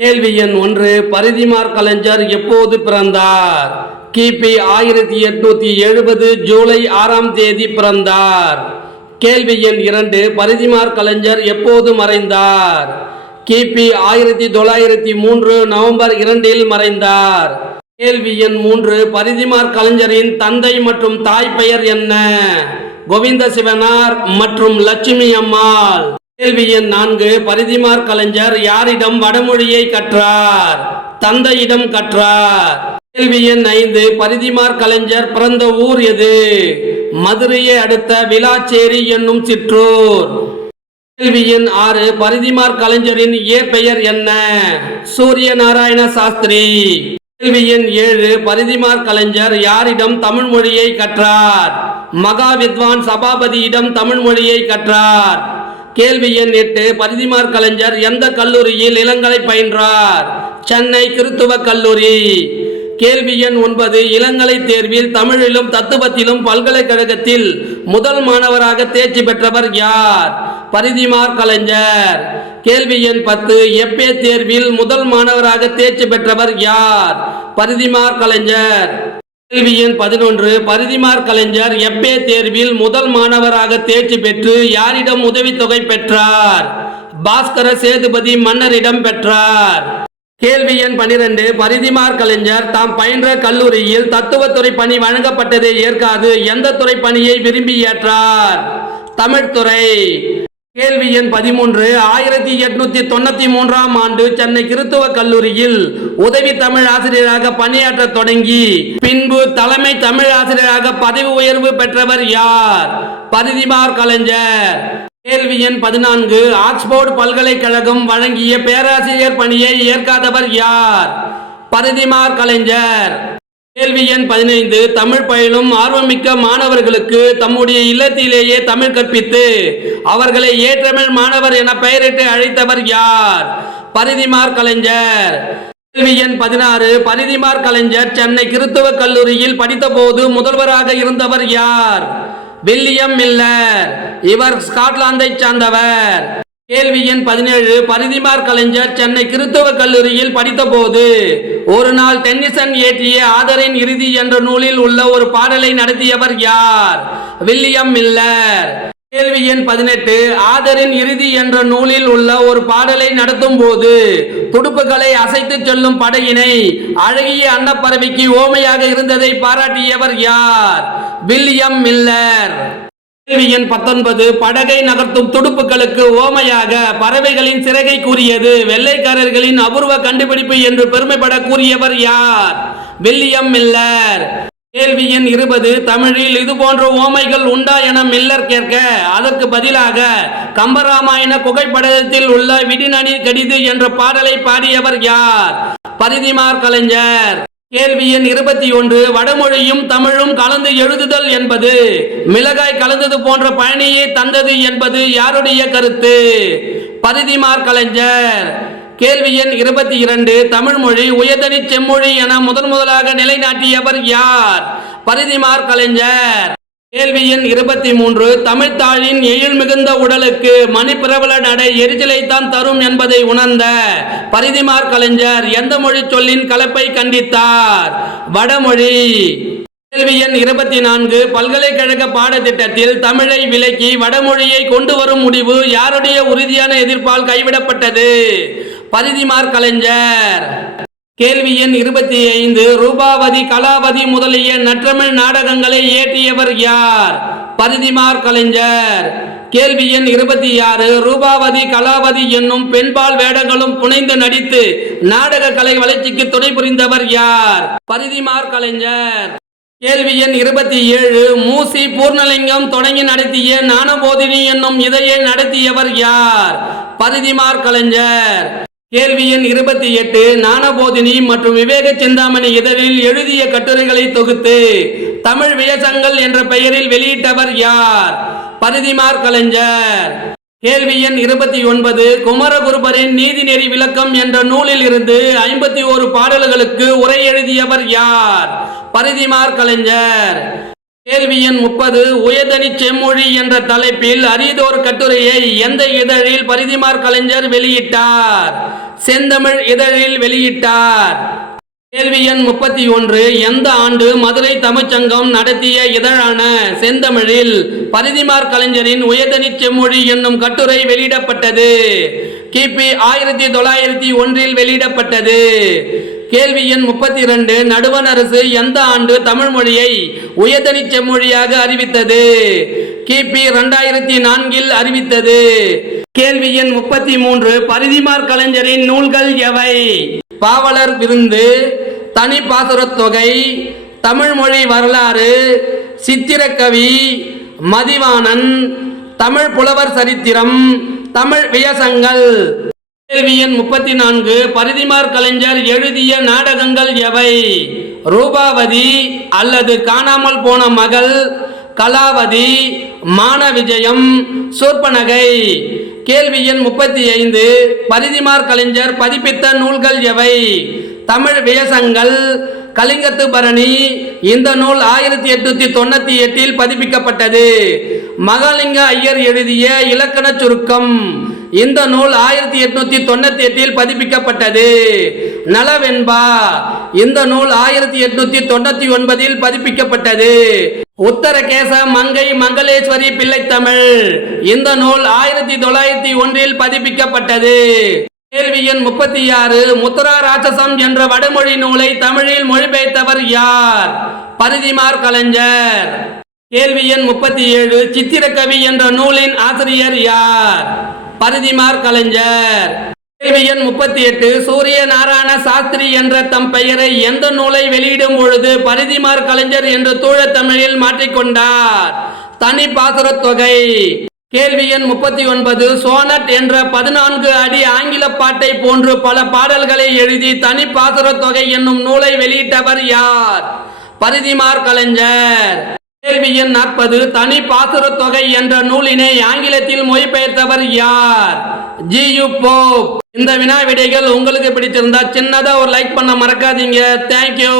கேள்வி எண் 1. பரிதிமார் கலைஞர் எப்போது பிறந்தார்? கிபி 1870 ஜூலை 6ஆம் தேதி பிறந்தார். கேள்வி எண் 2. பரிதிமார் கலைஞர் எப்போது மறைந்தார்? கிபி 1903 நவம்பர் 2இல் மறைந்தார். கேள்வி எண் 3. பரிதிமார் கலைஞரின் தந்தை மற்றும் தாய் பெயர் என்ன? கோவிந்த சிவனார் மற்றும் லட்சுமி அம்மாள். கேள்வி எண் 4. பரிதிமார் கலைஞர் யாரிடம் வடமொழியை கற்றார்? தந்தையிடம் கற்றார். கேள்வி எண் 5. பரிதிமார் கலைஞர் பிறந்த ஊர் எது? மதுரையை அடுத்த விளாச்சேரி என்னும் சிற்றூர். கேள்வி எண் 6. பரிதிமார் கலைஞரின் இயற்பெயர் என்ன? சூரிய நாராயண சாஸ்திரி. கேள்வி எண் 7. பரிதிமார் கலைஞர் யாரிடம் தமிழ் மொழியை கற்றார்? மகா வித்வான் சபாபதியிடம் தமிழ் மொழியை கற்றார். கேள்வி எண் 8. பரிதிமார் கலைஞர் எந்த கல்லூரியில் இளங்கலை பயின்றார்? சென்னை கிறித்துவ கல்லூரி. கேள்வி எண் 9. இளங்கலை தேர்வில் தமிழிலும் தத்துவத்திலும் பல்கலைக்கழகத்தில் முதல் மாணவராக தேர்ச்சி பெற்றவர் யார்? பரிதிமார் கலைஞர். கேள்வி எண் 10. எப்பே தேர்வில் முதல் மாணவராக தேர்ச்சி பெற்றவர் யார்? பரிதிமார் கலைஞர். கேள்வி எண் 11. பரிதிமார் கலைஞர் எப்பே தேர்வில் முதல் மாணவராக தேர்ச்சி பெற்று யாரிடம் உதவித்தொகை பெற்றார்? பாஸ்கர சேதுபதி மன்னரிடம் பெற்றார். கேள்வி எண் 12. பரிதிமார் கலைஞர் தாம் பயின்ற கல்லூரியில் தத்துவத்துறை பணி வழங்கப்பட்டதை ஏற்காது எந்த துறை பணியை விரும்பி ஏற்றார்? தமிழ்துறை. கேள்வி எண் 13. 1893ஆம் ஆண்டு சென்னை கிறித்துவ கல்லூரியில் உதவி தமிழ் ஆசிரியராக பணியாற்ற தொடங்கி பின்பு தலைமை தமிழ் ஆசிரியராக பதவி உயர்வு பெற்றவர் யார்? பரிதிமார் கலைஞர். கேள்வி எண் 14. ஆக்ஸ்போர்டு பல்கலைக்கழகம் வழங்கிய பேராசிரியர் பணியை ஏற்காதவர் யார்? பரிதிமார் கலைஞர். கேள்வி எண் 15. தமிழ் பயிலும் ஆர்வமிக்க மாணவர்களுக்கு தம்முடைய இல்லத்திலேயே தமிழ் கற்பித்து அவர்களை ஏற்றமிழ் மாணவர் என பெயரிட்டு அழைத்தவர் யார்? பரிதிமார் கலைஞர். கேள்வி எண் 16. பரிதிமார் கலைஞர் சென்னை கிறித்துவ கல்லூரியில் படித்தபோது முதல்வராக இருந்தவர் யார்? William Miller. இவர் ஸ்காட்லாந்தை சார்ந்தவர். கேள்வி எண் 17. பரிதிமார் கலைஞர் சென்னை கிறித்துவ கல்லூரியில் படித்தபோது ஒரு நாள் டென்னிசன் இயற்றிய ஆதரின் இறுதி என்ற நூலில் உள்ள ஒரு பாடலை நடத்தியவர் யார்? William Miller. கேள்வி எண் 18. ஆதரின் இறுதி என்ற நூலில் உள்ள ஒரு பாடலை நடத்தும் போது துடுப்புகளை அசைத்து செல்லும் படையினை அழகிய அன்னப்பறவைக்கு ஓமையாக இருந்ததை பாராட்டியவர் யார்? William Miller. கேள்வி எண் 19. படகை நகர்த்தும் துடுப்புகளுக்கு ஓமையாக பறவைகளின் சிறகை கூறியது வெள்ளைக்காரர்களின் அபூர்வ கண்டுபிடிப்பு என்று பெருமைப்பட கூறியவர் யார்? William Miller. கேள்வி எண் 20. தமிழில் இது போன்ற ஓமைகள் உண்டா என மில்லர் கேட்க அதற்கு பதிலாக கம்பராமாயண புகைப்படத்தில் உள்ள விடினணி கடிது என்ற பாடலை பாடியவர் யார்? பரிதிமார் கலைஞர். கேள்வி எண் 21. வடமொழியும் தமிழும் கலந்து எழுதுதல் என்பது மிளகாய் கலந்தது போன்ற பயணியை தந்தது என்பது யாருடைய கருத்து? பரிதிமார் கலைஞர். கேள்வி எண் 22. தமிழ் மொழி உயர்தனி செம்மொழி என முதலாக நிலைநாட்டியவர் யார்? பரிதிமார் கலைஞர். கேள்வி எண் 23. தமிழ்த்தாழின் எழில் மிகுந்த உடலுக்கு மணி பிரபல நடை எரிச்சலைத்தான் தரும் என்பதை உணர்ந்த பரிதிமார் கலைஞர் எந்த மொழி சொல்லின் கலப்பை கண்டித்தார்? வடமொழி. கேள்வி எண் 24. பல்கலைக்கழக பாடத்திட்டத்தில் தமிழை விலக்கி வடமொழியை கொண்டு வரும் முடிவு யாருடைய உறுதியான எதிர்ப்பால் கைவிடப்பட்டது? பரிதிமார் கலைஞர். கேள்வி எண் 25. ரூபாவதி கலாவதி முதலிய நற்றமிழ் நாடகங்களை இயற்றியவர் யார்? பரிதிமார் கலைஞர். கேள்வி எண் 26. ரூபாவதி கலாவதி என்னும் பெண்பால் வேடங்களும் புனைந்து நடித்து நாடக கலை வளர்ச்சிக்கு துணை புரிந்தவர் யார்? பரிதிமார் கலைஞர். கேள்வி எண் 27. மூசி பூர்ணலிங்கம் தொடங்கி நடத்திய ஞானபோதினி என்னும் இதழை நடத்தியவர் யார்? பரிதிமார் கலைஞர். கேள்வி எண் 28. ஞானபோதினி மற்றும் விவேக சிந்தாமணி இதழில் எழுதிய கட்டுரைகளை தொகுத்து தமிழ் வியசங்கள் என்ற பெயரில் வெளியிட்டவர் யார்? பரிதிமார் கலைஞர். கேள்வி எண் 29. குமரகுருபரின் நீதிநெறி விளக்கம் என்ற நூலில் இருந்து 51 பாடல்களுக்கு உரை எழுதியவர் யார்? பரிதிமார் கலைஞர். கேள்வி எண் 30. உயர்தனி செம்மொழி என்ற தலைப்பில் அரியதோர் கட்டுரையை எந்த இதழில் பரிதிமார் கலைஞர் வெளியிட்டார்? செந்தமிழ் இதழில் வெளியிட்டார்? கேள்வி எண் 31. எந்த ஆண்டு மதுரை தமிழ்ச்சங்கம் நடத்திய இதழான செந்தமிழில் பரிதிமாற் கலைஞரின் உயர்தனிச் செம்மொழி என்னும் கட்டுரை வெளியிடப்பட்டது? கிபி 1901 வெளியிடப்பட்டது. கேள்வி எண் 32. நடுவண் அரசு எந்த ஆண்டு தமிழ் மொழியை உயர்தனிச் செம்மொழியாக அறிவித்தது? கிபி 2004 அறிவித்தது. கேள்வி எண் 33. பரிதிமாற் கலைஞரின் நூல்கள் எவை? பாவலர் விருந்து, தனிப்பாசுரத் தொகை, தமிழ்மொழி வரலாறு, சித்திரக்கவி, மதிவாணன், தமிழ் புலவர் சரித்திரம், தமிழ் வியசங்கள். கேள்வி எண் 34. பரிதிமாற் கலைஞர் எழுதிய நாடகங்கள் எவை? ரூபாவதி அல்லது காணாமல் போன மகள், கலாவதி, மான விஜயம், சூர்பனகை. கேள்வி எண் 35. பரிதிமாற் கலைஞர் பதிப்பித்த நூல்கள் எவை? தமிழ் வியசங்கள், கலிங்கத்து பரணி. இந்த நூல் 1898 பதிப்பிக்கப்பட்டது. மகாலிங்க ஐயர் எழுதிய இலக்கண சுருக்கம். இந்த நூல் 1898 பதிப்பிக்கப்பட்டது. நலவெண்பா. இந்த நூல் 1899 பதிப்பிக்கப்பட்டது. உத்தரகேச மங்கை மங்களேஸ்வரி பிள்ளைத்தமிழ். இந்த நூல் 1901 பதிப்பிக்கப்பட்டது. கேள்வி எண் 36. முத்ரா ராட்சசம் என்ற வடமொழி நூலை தமிழில் மொழிபெயர்த்தவர் யார்? பரிதிமாற் கலைஞர். கேள்வி எண் 37. சித்திரக்கவி என்ற நூலின் ஆசிரியர் யார்? பரிதிமாற் கலைஞர். கேள்வி எண் 38. சூரிய நாராயண சாஸ்திரி என்ற தம் பெயரை எந்த நூலை வெளியிடும் பொழுது பரிதிமாற் கலைஞர் என்று தூயத் தமிழில் மாற்றிக்கொண்டார்? தனிப்பாசுரத் தொகை. கேள்வி எண் 39. சோனட் என்ற 14 அடி ஆங்கில பாட்டை போன்று பல பாடல்களை எழுதி தனிப்பாசுரத் தொகை என்னும் நூலை வெளியிட்டவர் யார்? பரிதிமாற் கலைஞர். கேள்வி எண் 40. தனிப்பாசுரத் தொகை என்ற நூலினை ஆங்கிலத்தில் மொழிபெயர்த்தவர் யார்? ஜி.யு. போப். இந்த வினா விடைகள் உங்களுக்கு பிடிச்சிருந்தா சின்னதா ஒரு லைக் பண்ண மறக்காதீங்க. தேங்க்யூ.